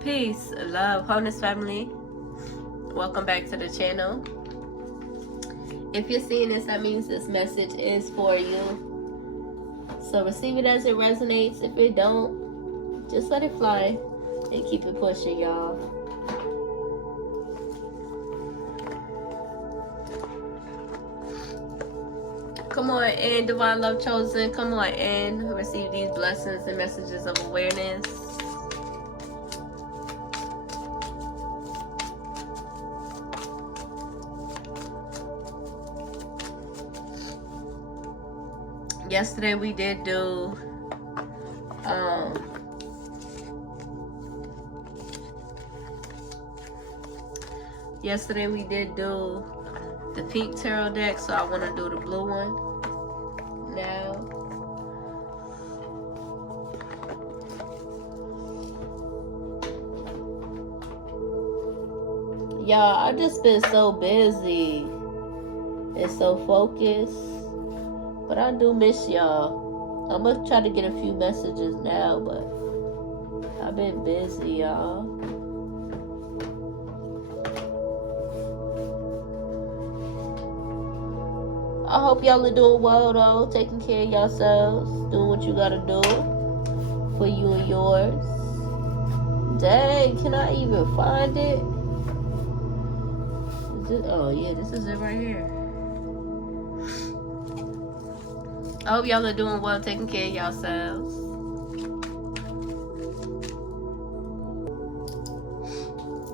Peace, love, wholeness, family. Welcome back to the channel. If you're seeing this, that means this message is for you. So receive it as it resonates. If it don't, just let it fly and keep it pushing, y'all. Come on in, Divine Love Chosen. Come on in. Receive these blessings and messages of awareness. Yesterday we did do the pink tarot deck, so I want to do the blue one now. Y'all, I've just been so busy and so focused. But I do miss y'all. I'm gonna try to get a few messages now, but I've been busy, y'all. I hope y'all are doing well, though. Taking care of yourselves. Doing what you gotta do for you and yours. Dang, can I even find it? Oh, yeah, this is it right here. I hope y'all are doing well, taking care of yourselves.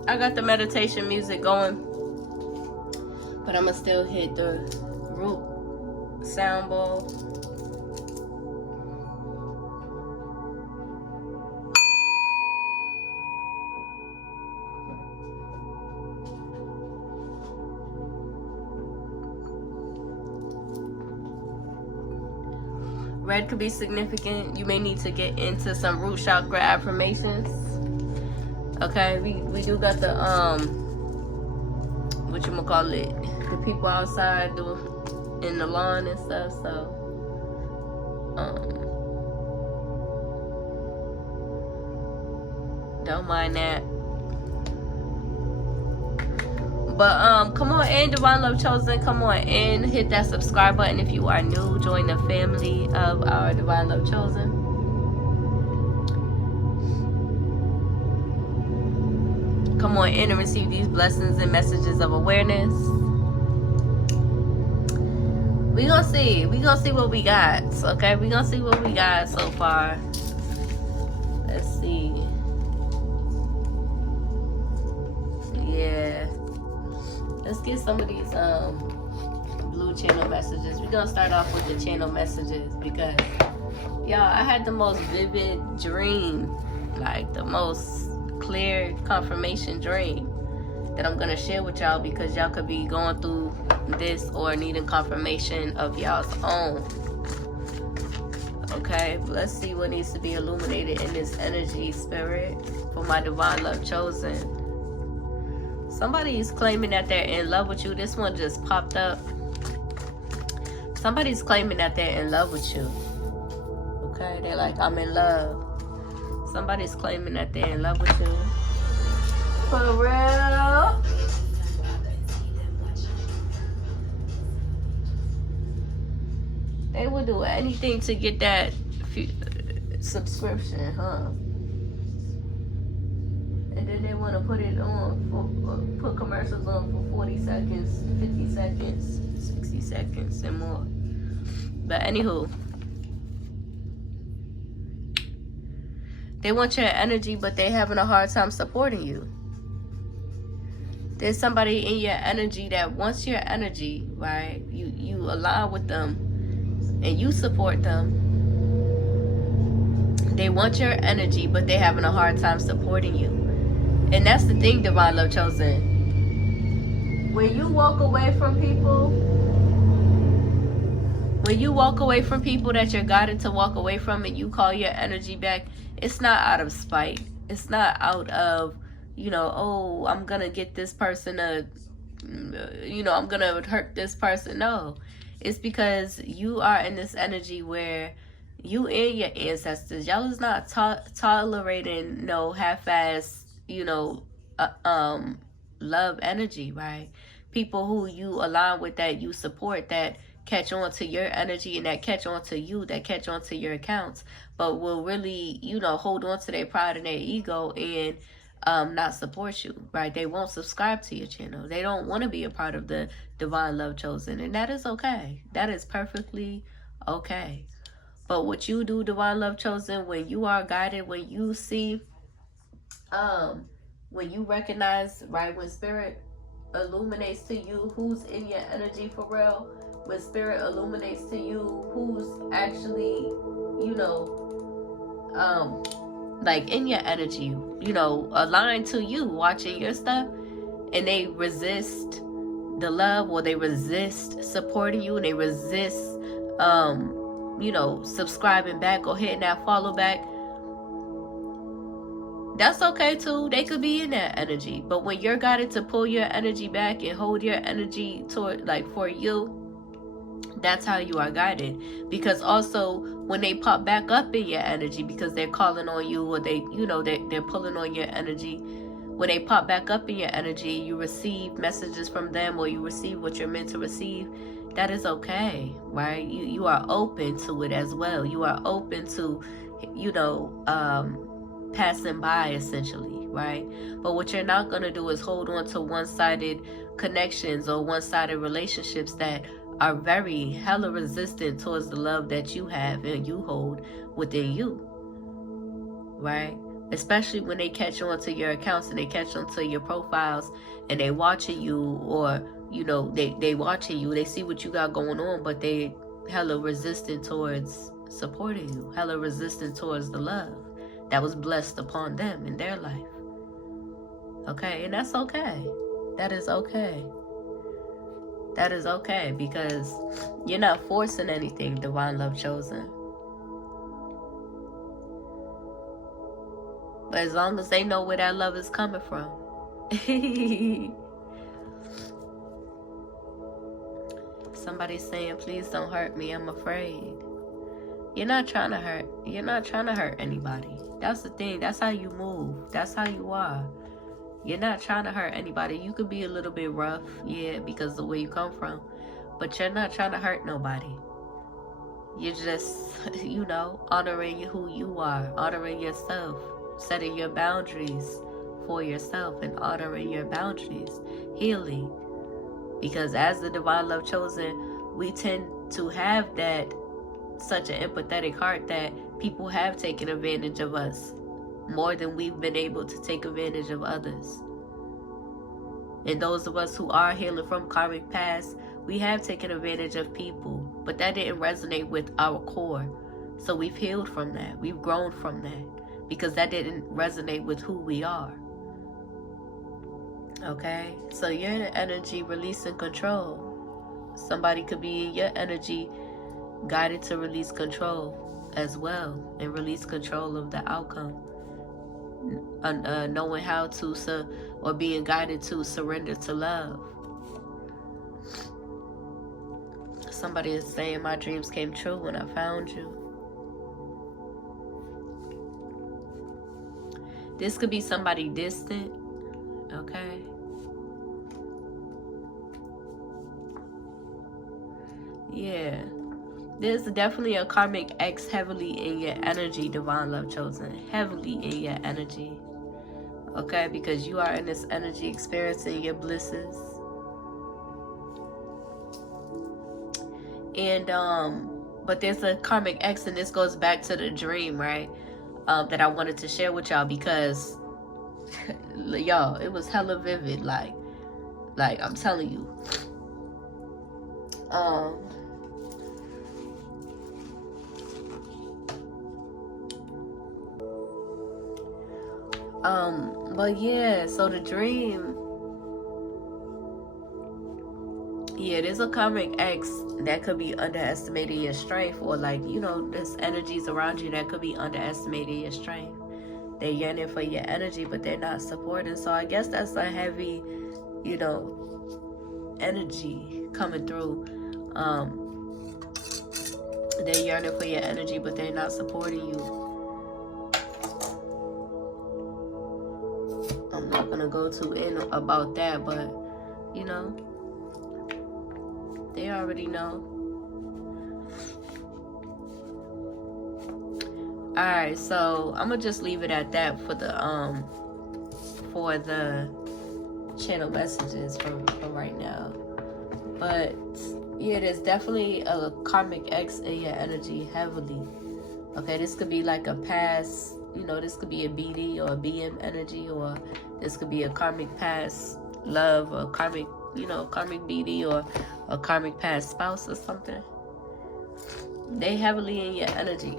I got the meditation music going, but I'm gonna still hit the root sound bowl. Red could be significant. You may need to get into some root chakra affirmations. Okay, we do got the whatchamacallit, the people outside doing in the lawn and stuff, so don't mind that. But come on in, Divine Love Chosen. Come on in, hit that subscribe button if you are new. Join the family of our Divine Love Chosen. Come on in and receive these blessings and messages of awareness. We gonna see what we got. Okay, we gonna see what we got so far. Let's see. Yeah. Let's get some of these blue channel messages. We're gonna start off with the channel messages because y'all, I had the most vivid dream, like the most clear confirmation dream that I'm gonna share with y'all because y'all could be going through this or needing confirmation of y'all's own. Okay, let's see what needs to be illuminated in this energy, spirit, for my Divine Love Chosen. Somebody's claiming that they're in love with you. This one just popped up. Somebody's claiming that they're in love with you. Okay, they're like, I'm in love. Somebody's claiming that they're in love with you. For real? They would do anything to get that subscription, huh? And then they want to put it on, put commercials on for 40 seconds, 50 seconds, 60 seconds, and more. But anywho, they want your energy, but they having a hard time supporting you. There's somebody in your energy that wants your energy, right? You align with them, and you support them. They want your energy, but they having a hard time supporting you. And that's the thing, Divine Love Chosen. When you walk away from people, that you're guided to walk away from, and you call your energy back, it's not out of spite. It's not out of, oh, I'm gonna get this person I'm gonna hurt this person. No, it's because you are in this energy where you and your ancestors, y'all is not tolerating no half-ass you know, love energy, right? People who you align with, that you support, that catch on to your energy, and that catch on to you, that catch on to your accounts, but will really, hold on to their pride and their ego, and not support you, right? They won't subscribe to your channel. They don't want to be a part of the divine love chosen, and that is okay. That is perfectly okay. But what you do, divine love chosen, when you are guided, when you see, when you recognize, right, when spirit illuminates to you who's in your energy for real, when spirit illuminates to you who's actually, like in your energy, aligned to you, watching your stuff, and they resist the love, or they resist supporting you, and they resist, subscribing back or hitting that follow back, that's okay too. They could be in that energy. But when you're guided to pull your energy back and hold your energy toward, like, for you, that's how you are guided. Because also, when they pop back up in your energy, because they're calling on you, or they, they're pulling on your energy, when they pop back up in your energy, you receive messages from them, or you receive what you're meant to receive, that is okay, right? You are open to it as well. You are open to, passing by, essentially, right? But what you're not going to do is hold on to one-sided connections or one-sided relationships that are very hella resistant towards the love that you have and you hold within you, right? Especially when they catch on to your accounts, and they catch on to your profiles, and they watching you, or they watching you, they see what you got going on, but they hella resistant towards supporting you, hella resistant towards the love that was blessed upon them in their life. Okay, and that's okay. That is okay. That is okay, because you're not forcing anything, divine love chosen. But as long as they know where that love is coming from. Somebody's saying, please don't hurt me, I'm afraid. You're not trying to hurt. You're not trying to hurt anybody. That's the thing. That's how you move. That's how you are. You're not trying to hurt anybody. You could be a little bit rough, yeah, because of the way you come from. But you're not trying to hurt nobody. You're just, honoring who you are. Honoring yourself. Setting your boundaries for yourself and honoring your boundaries. Healing. Because as the divine love chosen, we tend to have that such an empathetic heart that people have taken advantage of us more than we've been able to take advantage of others. And those of us who are healing from karmic past, we have taken advantage of people, but that didn't resonate with our core. So we've healed from that. We've grown from that, because that didn't resonate with who we are. Okay? So you're in the energy releasing control. Somebody could be in your energy guided to release control as well, and release control of the outcome, knowing how to or being guided to surrender to love. Somebody is saying, my dreams came true when I found you. This could be somebody distant, okay? Yeah. There's definitely a karmic X heavily in your energy, divine love chosen. Heavily in your energy. Okay? Because you are in this energy experiencing your blisses. And, but there's a karmic X, and this goes back to the dream, right? That I wanted to share with y'all, because, y'all, it was hella vivid. Like, I'm telling you. But yeah, so the dream, yeah, there's a karmic X that could be underestimating your strength, or there's energies around you that could be underestimating your strength. They're yearning for your energy, but they're not supporting. So I guess that's a heavy, energy coming through. They're yearning for your energy, but they're not supporting you. I'm not gonna go too in about that, but you know, they already know. Alright, so I'm gonna just leave it at that for the channel messages for right now. But yeah, there's definitely a karmic X in your energy heavily. Okay, this could be like a past, you know, this could be a BD or a BM energy, or this could be a karmic past love, or karmic, you know, karmic BD, or a karmic past spouse or something. They heavily in your energy,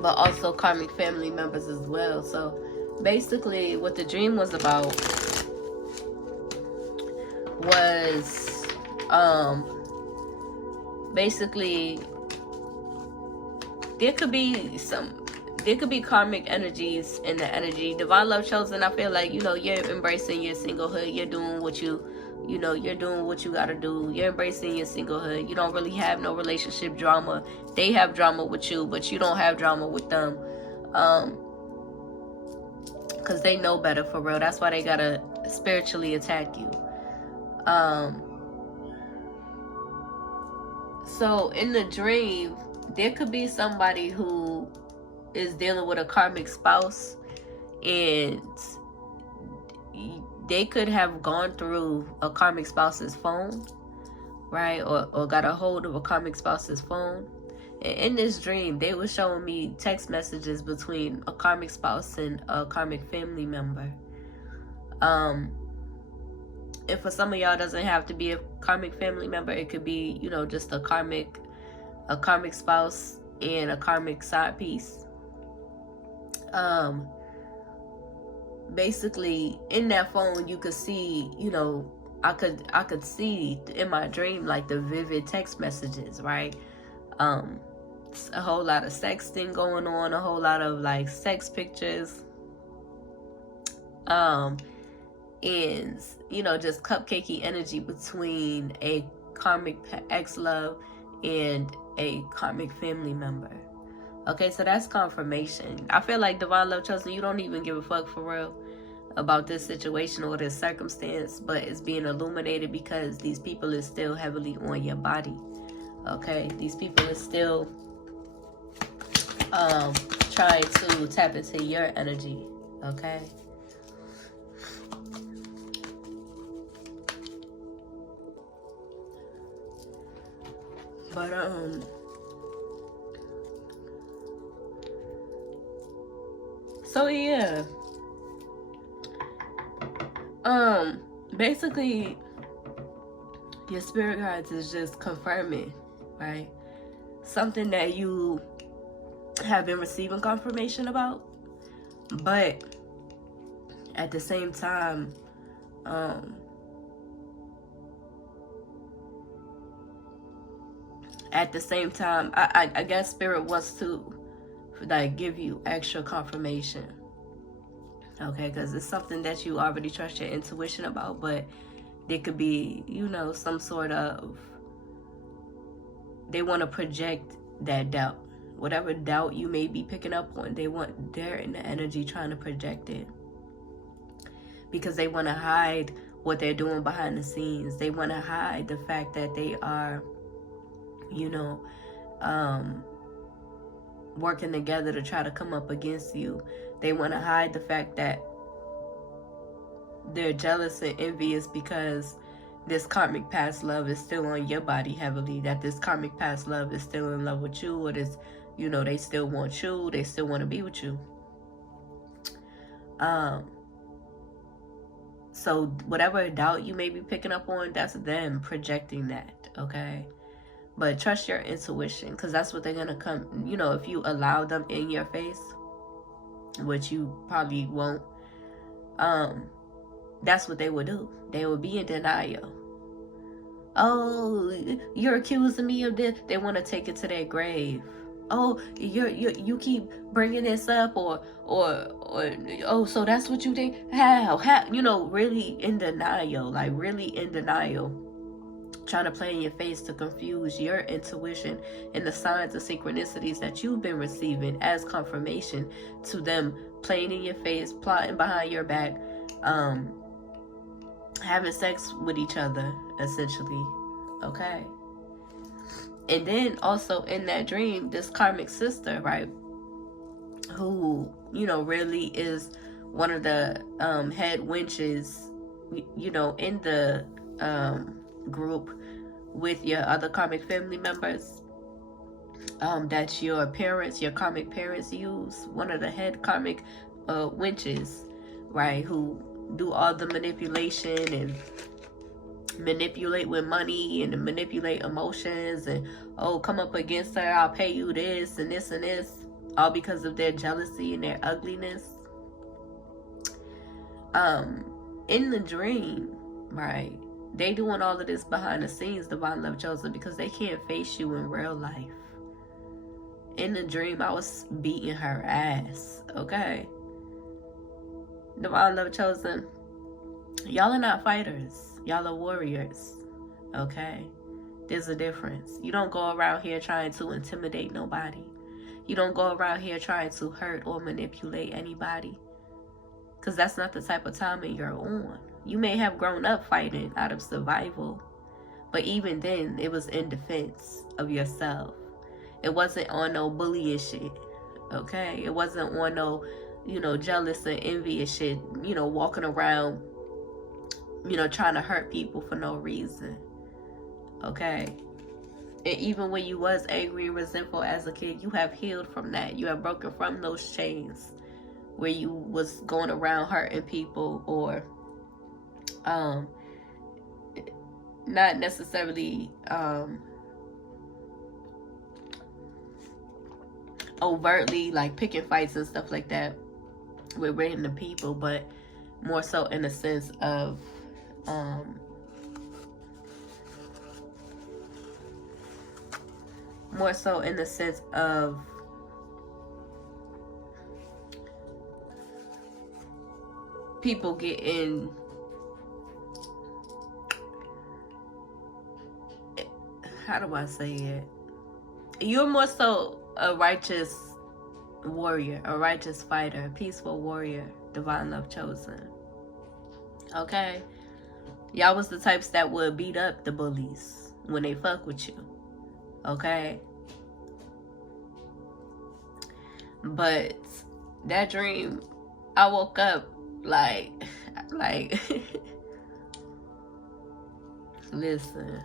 but also karmic family members as well. So basically what the dream was about was basically there could be karmic energies in the energy. Divine Love Chosen, I feel like, you know, you're embracing your singlehood. You're doing what you're doing what you gotta do. You're embracing your singlehood. You don't really have no relationship drama. They have drama with you, but you don't have drama with them. Because they know better, for real. That's why they gotta spiritually attack you. So in the dream, there could be somebody who is dealing with a karmic spouse, and they could have gone through a karmic spouse's phone, right? Or got a hold of a karmic spouse's phone. And in this dream, they were showing me text messages between a karmic spouse and a karmic family member. And for some of y'all, it doesn't have to be a karmic family member. It could be, you know, just a karmic spouse and a karmic side piece. Basically in that phone you could see, you know, I could see in my dream like the vivid text messages, right? A whole lot of sexting going on, a whole lot of like sex pictures, and you know, just cupcakey energy between a karmic ex-love and a karmic family member. Okay, so that's confirmation. I feel like Divine Love Chosen, you don't even give a fuck, for real, about this situation or this circumstance, but it's being illuminated because these people is still heavily on your body. Okay, these people is still trying to tap into your energy. Okay. But so yeah, basically your spirit guides is just confirming, right, something that you have been receiving confirmation about, but at the same time, I guess spirit wants to like give you extra confirmation, okay, because it's something that you already trust your intuition about, but there could be, you know, some sort of, they want to project that doubt, whatever doubt you may be picking up on, they're in the energy trying to project it, because they want to hide what they're doing behind the scenes. They want to hide the fact that they are, you know, working together to try to come up against you. They want to hide the fact that they're jealous and envious because this karmic past love is still on your body heavily, that this karmic past love is still in love with you, or this, you know, they still want you, they still want to be with you. So whatever doubt you may be picking up on, that's them projecting that, okay? But trust your intuition, because that's what they're going to come, you know, if you allow them in your face, which you probably won't, that's what they will do. They will be in denial. Oh, you're accusing me of this. They want to take it to their grave. Oh, you keep bringing this up, or oh, so that's what you think? How, you know, really in denial, like really in denial, trying to play in your face to confuse your intuition and the signs and synchronicities that you've been receiving as confirmation to them playing in your face, plotting behind your back, having sex with each other, essentially. Okay. And then also in that dream, this karmic sister, right, who, you know, really is one of the head winches, you know, in the group with your other karmic family members, that your parents, your karmic parents use, one of the head karmic winches, right, who do all the manipulation and manipulate with money and manipulate emotions and, oh, come up against her, I'll pay you this and this and this, all because of their jealousy and their ugliness. In the dream, right, they doing all of this behind the scenes, Divine Love Chosen, because they can't face you in real life. In the dream, I was beating her ass, okay? Divine Love Chosen, y'all are not fighters. Y'all are warriors, okay? There's a difference. You don't go around here trying to intimidate nobody. You don't go around here trying to hurt or manipulate anybody, because that's not the type of timing you're on. You may have grown up fighting out of survival, but even then, it was in defense of yourself. It wasn't on no bullying shit, okay? It wasn't on no, you know, jealous and envious shit, you know, walking around, you know, trying to hurt people for no reason, okay? And even when you was angry and resentful as a kid, you have healed from that. You have broken from those chains where you was going around hurting people, or not necessarily overtly like picking fights and stuff like that with random people, but more so in the sense of people getting, how do I say it? You're more so a righteous warrior, a righteous fighter, a peaceful warrior, Divine Love Chosen. Okay? Y'all was the types that would beat up the bullies when they fuck with you. Okay? But that dream, I woke up like listen,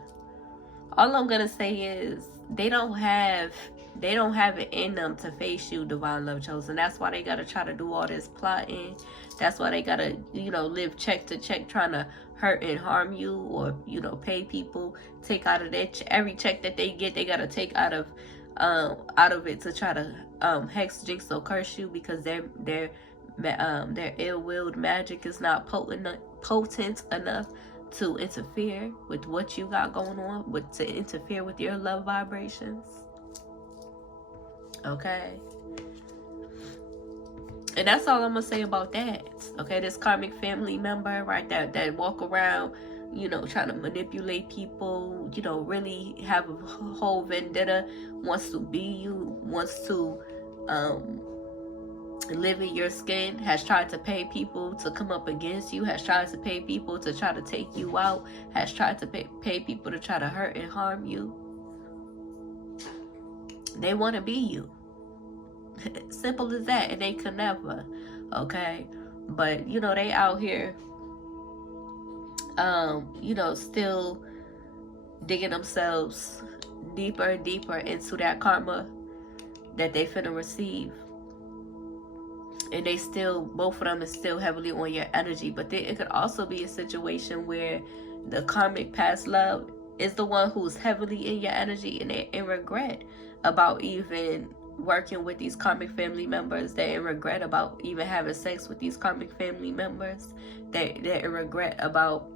all I'm gonna say is they don't have it in them to face you, Divine Love Chosen. That's why they gotta try to do all this plotting. That's why they gotta, you know, live check to check, trying to hurt and harm you, or, you know, pay people, take out of their every check that they get, they gotta take out of it to try to hex, jinx, or curse you, because their ill-willed magic is not potent enough to interfere with what you got going on, to interfere with your love vibrations. Okay? And that's all I'm gonna say about that. Okay, this karmic family member, right, that walk around, you know, trying to manipulate people, you know, really have a whole vendetta, wants to be you, wants to live in your skin, has tried to pay people to come up against you, has tried to pay people to try to take you out, has tried to pay people to try to hurt and harm you. They want to be you. Simple as that. And they could never. Okay? But, you know, they out here, you know, still digging themselves deeper and deeper into that karma that they finna receive. And they still, both of them is still heavily on your energy. But it could also be a situation where the karmic past love is the one who's heavily in your energy, and they're in regret about even working with these karmic family members. They're in regret about even having sex with these karmic family members. They're in regret about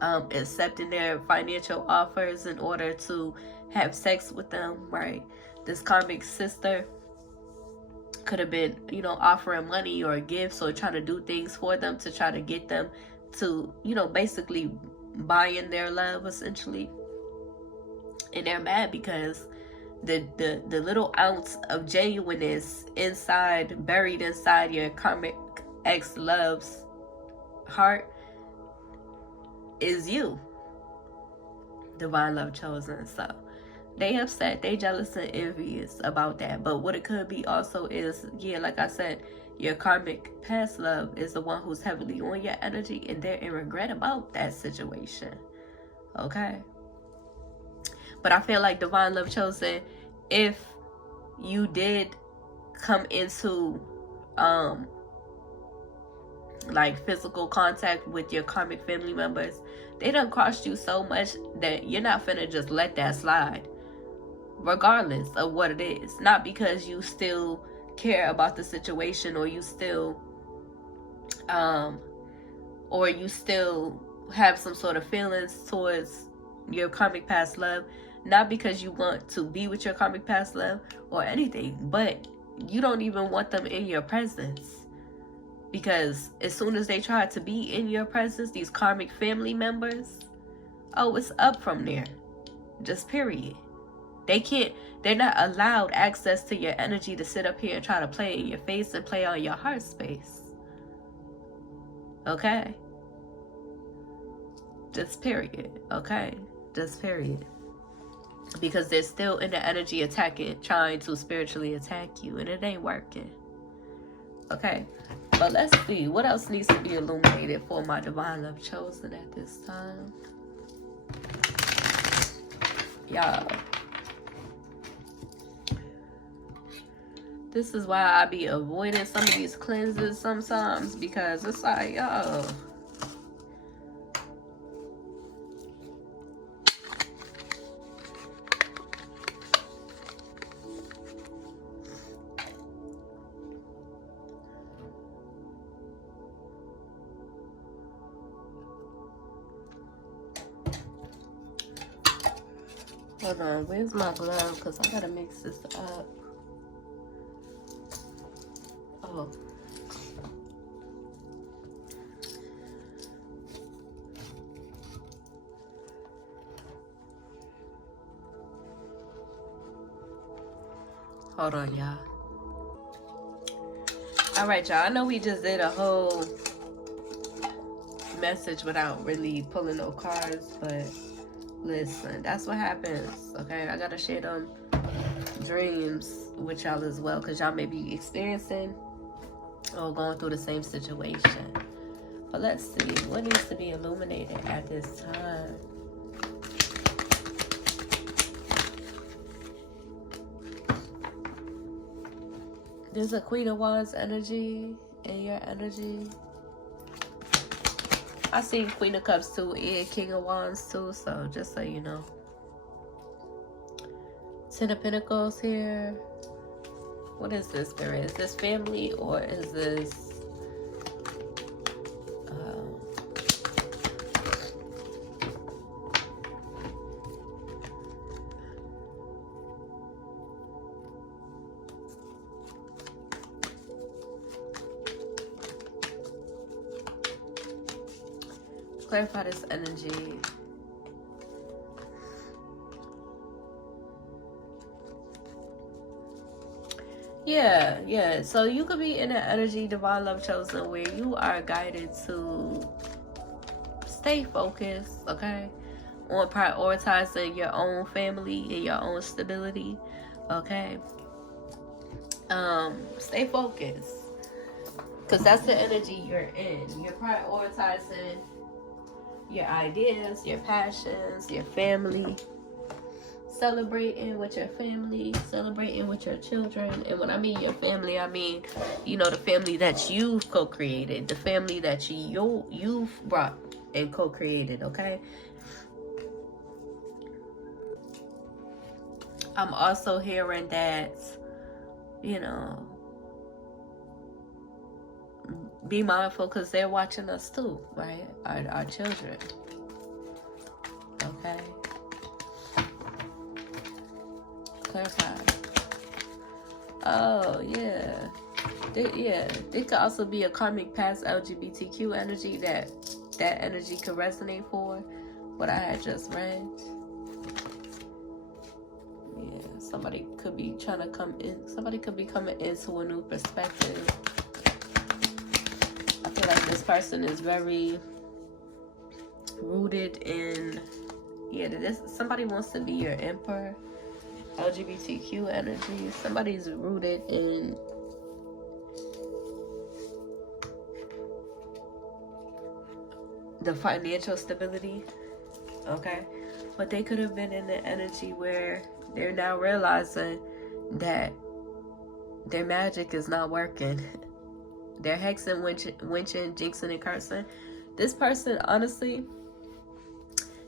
accepting their financial offers in order to have sex with them, right? This karmic sister could have been, you know, offering money or gifts, or trying to do things for them to try to get them to, you know, basically buying their love, essentially. And they're mad because the little ounce of genuineness inside, buried inside your karmic ex love's heart is you, divine love chosen. So they upset, they jealous and envious about that. But what it could be also is, yeah, like I said, your karmic past love is the one who's heavily on your energy, and they're in regret about that situation. Okay? But I feel like divine love chosen, if you did come into like physical contact with your karmic family members, they done cost you so much that you're not finna just let that slide, regardless of what it is. Not because you still care about the situation, or you still have some sort of feelings towards your karmic past love, not because you want to be with your karmic past love or anything, but you don't even want them in your presence. Because as soon as they try to be in your presence, these karmic family members, oh, it's up from there. Just period. They're not allowed access to your energy to sit up here and try to play in your face and play on your heart space. Okay? Just period. Okay? Just period. Because they're still in the energy attacking, trying to spiritually attack you, and it ain't working. Okay? But let's see, what else needs to be illuminated for my divine love chosen at this time? Y'all. This is why I be avoiding some of these cleanses sometimes, because it's like, yo. Hold on, where's my glove? Because I gotta mix this up. Oh. Hold on, y'all. Alright, y'all. I know we just did a whole message without really pulling no cards, but listen, that's what happens, okay? I gotta share them dreams with y'all as well, because y'all may be experiencing or going through the same situation. But let's see, what needs to be illuminated at this time? There's a Queen of Wands energy in your energy. I seen Queen of Cups too and King of Wands too, so just so you know. Ten of Pentacles here. What is this, Spirit? Is this family, or is this... clarify this energy. Yeah. So you could be in an energy, divine love chosen, where you are guided to stay focused, okay, on prioritizing your own family and your own stability, okay. Stay focused, because that's the energy you're in. You're prioritizing your ideas, your passions, your family, celebrating with your family, celebrating with your children. And when I mean your family, I mean, you know, the family that you've co-created, the family that you've brought and co-created, okay? I'm also hearing that, you know, be mindful, because they're watching us too, right? Our children. Okay. Clarify. Oh, yeah. It could also be a karmic past LGBTQ energy that energy could resonate for what I had just read. Yeah, somebody could be trying to come in. Somebody could be coming into a new perspective. I feel like this person is very rooted in, yeah, somebody wants to be your emperor. LGBTQ energy. Somebody's rooted in the financial stability. Okay, but they could have been in the energy where they're now realizing that their magic is not working. They're hexing, winching, jinxing, and cursing. This person, honestly,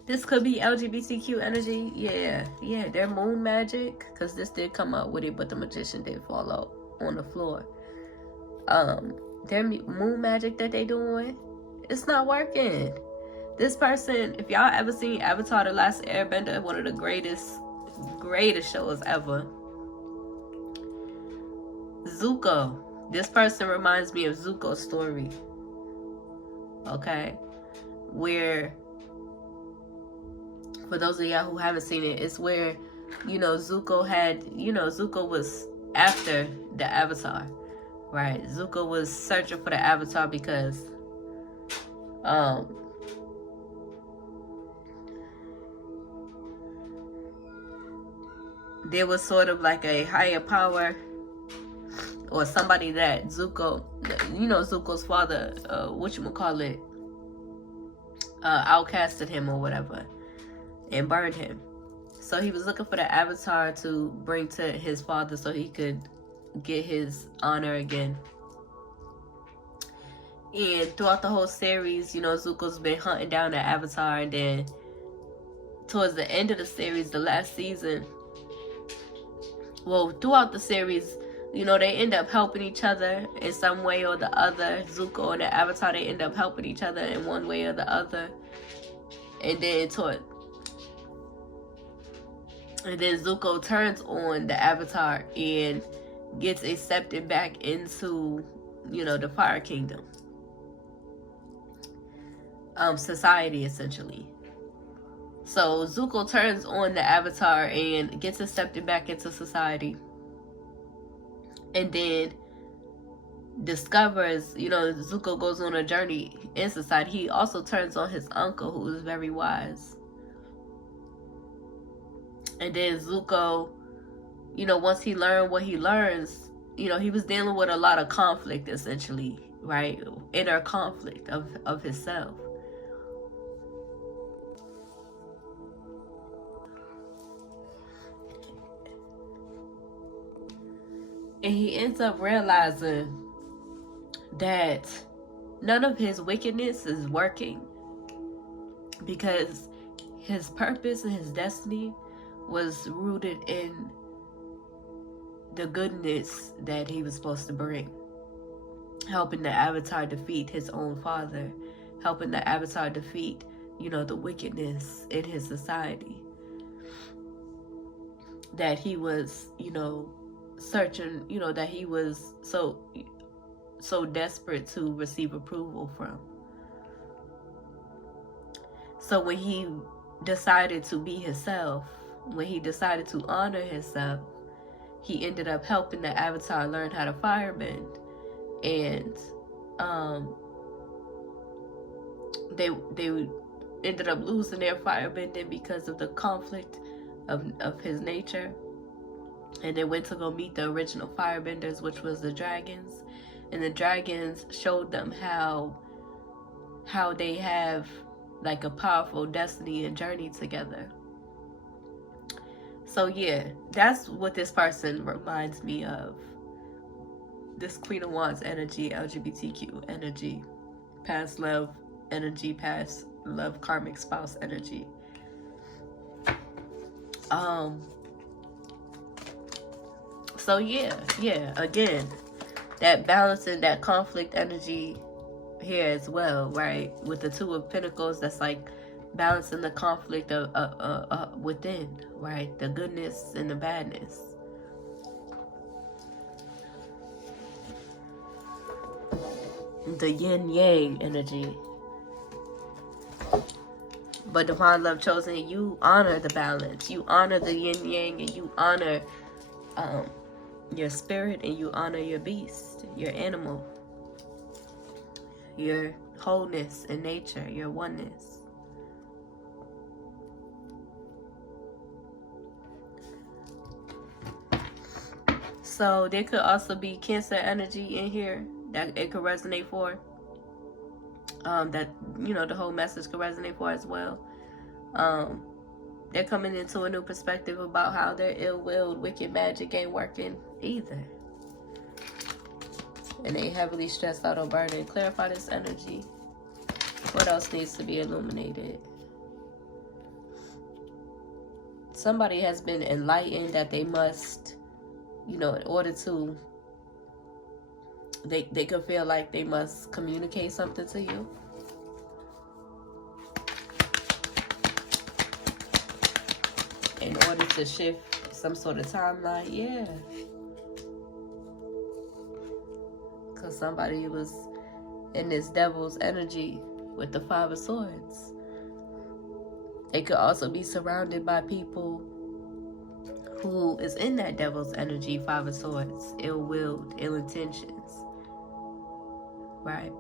this could be LGBTQ energy. Yeah, their moon magic, because this did come out with it, but the magician did fall out on the floor. Their moon magic that they doing, it's not working. This person, if y'all ever seen Avatar: The Last Airbender, one of the greatest shows ever, Zuko. This person reminds me of Zuko's story. Okay, where, for those of y'all who haven't seen it, it's where, Zuko was after the Avatar, right? Zuko was searching for the Avatar because there was sort of like a higher power, or somebody that Zuko, Zuko's father, outcasted him or whatever, and burned him. So he was looking for the Avatar to bring to his father so he could get his honor again. And throughout the whole series, Zuko's been hunting down the Avatar, and then towards the end of the series, the last season, throughout the series, they end up helping each other in some way or the other. Zuko and the Avatar, they end up helping each other in one way or the other. And then Zuko turns on the Avatar and gets accepted back into, the Fire Kingdom. Society, essentially. So Zuko turns on the Avatar and gets accepted back into society. And then discovers, Zuko goes on a journey in society. He also turns on his uncle, who is very wise. And then Zuko, once he learned what he learns, he was dealing with a lot of conflict, essentially, right? Inner conflict of himself. And he ends up realizing that none of his wickedness is working, because his purpose and his destiny was rooted in the goodness that he was supposed to bring. Helping the Avatar defeat his own father. Helping the Avatar defeat, the wickedness in his society. That he was, searching, that he was so desperate to receive approval from. So when he decided to be himself, when he decided to honor himself, he ended up helping the Avatar learn how to firebend. And they ended up losing their firebending because of the conflict of his nature. And they went to go meet the original firebenders, which was the dragons. And the dragons showed them how they have like a powerful destiny and journey together. So yeah, that's what this person reminds me of. This Queen of Wands energy, LGBTQ energy, past love energy, past love karmic spouse energy. So yeah, again, that balancing, that conflict energy here as well, right? With the Two of Pentacles, that's like balancing the conflict of within, right? The goodness and the badness. The yin yang energy. But divine love chosen, you honor the balance. You honor the yin yang, and you honor your spirit, and you honor your beast, your animal, your wholeness in nature, your oneness. So there could also be Cancer energy in here that it could resonate for. That, you know, the whole message could resonate for as well. They're coming into a new perspective about how their ill-willed, wicked magic ain't working either. And they heavily stressed out or burdened. Clarify this energy. What else needs to be illuminated? Somebody has been enlightened that they must, you know, in order to, they could feel like they must communicate something to you. In order to shift some sort of timeline, yeah. Because somebody was in this devil's energy with the Five of Swords. They could also be surrounded by people who is in that devil's energy, Five of Swords, ill-willed, ill intentions, right?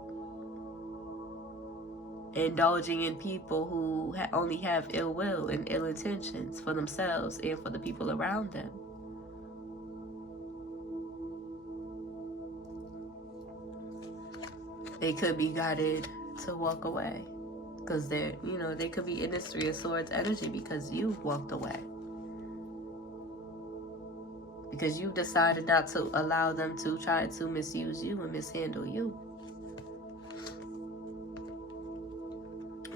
Indulging in people who only have ill will and ill intentions for themselves and for the people around them. They could be guided to walk away because they're, you know, they could be in this Three of Swords energy because you've walked away. Because you've decided not to allow them to try to misuse you and mishandle you.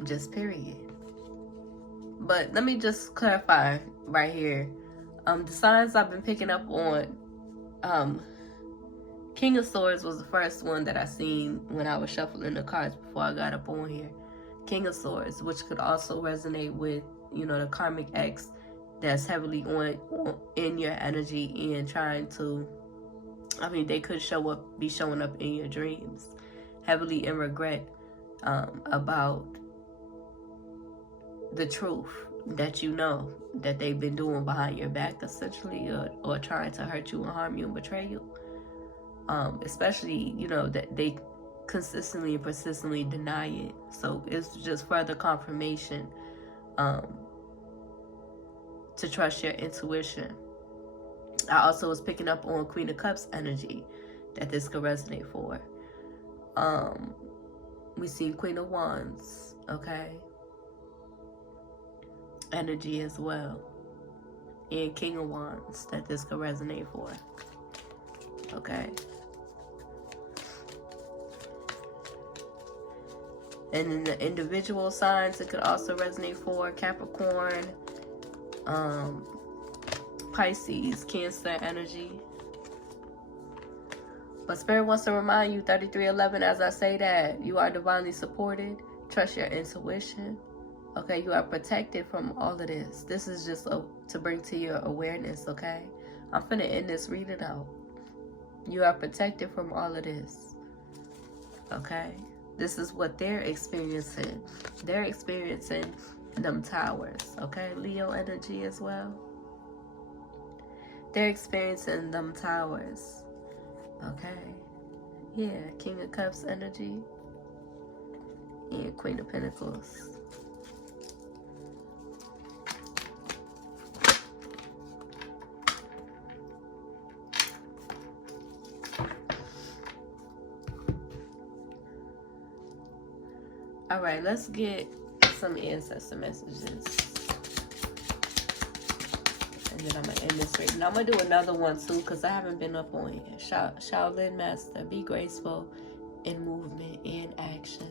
Just period. But let me just clarify right here. The signs I've been picking up on, King of Swords was the first one that I seen when I was shuffling the cards before I got up on here. King of Swords, which could also resonate with, you know, the karmic ex that's heavily on in your energy and trying to, I mean, they could be showing up in your dreams, heavily in regret about the truth that you know that they've been doing behind your back, essentially, or trying to hurt you and harm you and betray you. Especially, you know, that they consistently and persistently deny it. So it's just further confirmation to trust your intuition. I also was picking up on Queen of Cups energy that this could resonate for. We see Queen of Wands, okay? Energy as well. And King of Wands that this could resonate for. Okay? And in the individual signs, it could also resonate for Capricorn, Pisces, Cancer energy. But Spirit wants to remind you, 3311, as I say that, you are divinely supported. Trust your intuition. Okay, you are protected from all of this. This is just to bring to your awareness, okay? I'm finna end this reading out. You are protected from all of this, okay? This is what they're experiencing. They're experiencing them towers, okay? Leo energy as well. They're experiencing them towers, okay? Yeah, King of Cups energy and Queen of Pentacles. All right, let's get some ancestor messages. And then I'm going to end this reading. I'm going to do another one too because I haven't been up on it. Shaolin Master, be graceful in movement and action.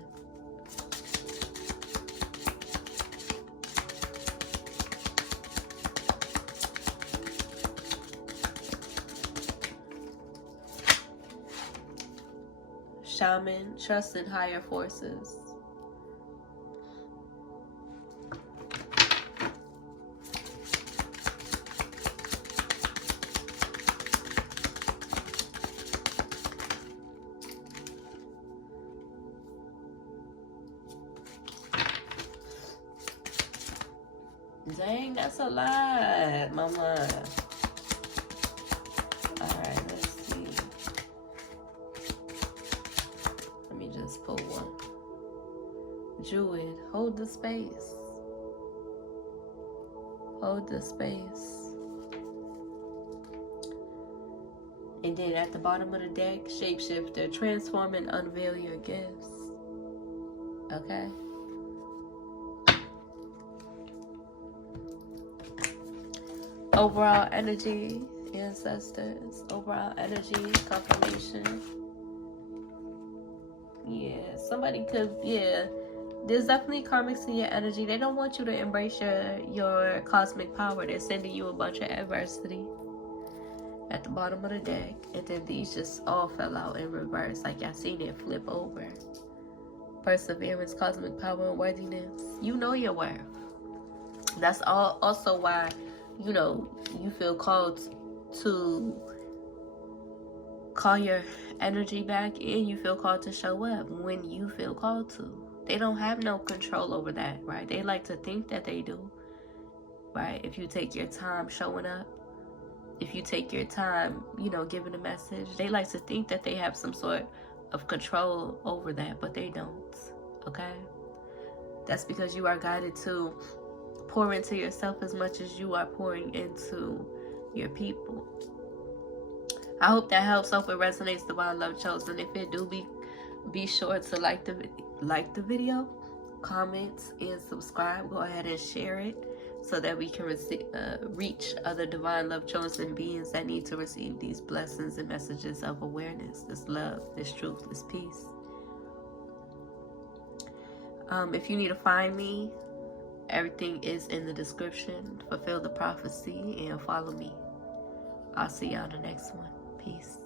Shaman, trust in higher forces. Dang, that's a lot, mama. Alright, let's see. Let me just pull one. Druid, hold the space. Hold the space. And then at the bottom of the deck, shapeshifter, transform and unveil your gifts. Okay? Overall energy, ancestors. Overall energy, confirmation. Yeah, somebody could, yeah. There's definitely karmics in your energy. They don't want you to embrace your cosmic power. They're sending you a bunch of adversity at the bottom of the deck. And then these just all fell out in reverse. Like y'all seen it flip over. Perseverance, cosmic power, and worthiness. You know your worth. That's also why, you know, you feel called to call your energy back, and you feel called to show up when you feel called to. They don't have no control over that, right? They like to think that they do, right? If you take your time showing up, if you take your time, you know, giving a message, they like to think that they have some sort of control over that, but they don't, okay? That's because you are guided to pour into yourself as much as you are pouring into your people. I hope that helps. Hope it resonates, Divine Love Chosen. If it do, be sure to like the video, comment, and subscribe. Go ahead and share it so that we can reach other Divine Love Chosen beings that need to receive these blessings and messages of awareness, this love, this truth, this peace. If you need to find me, everything is in the description. Fulfill the prophecy and follow me. I'll see y'all in the next one. Peace.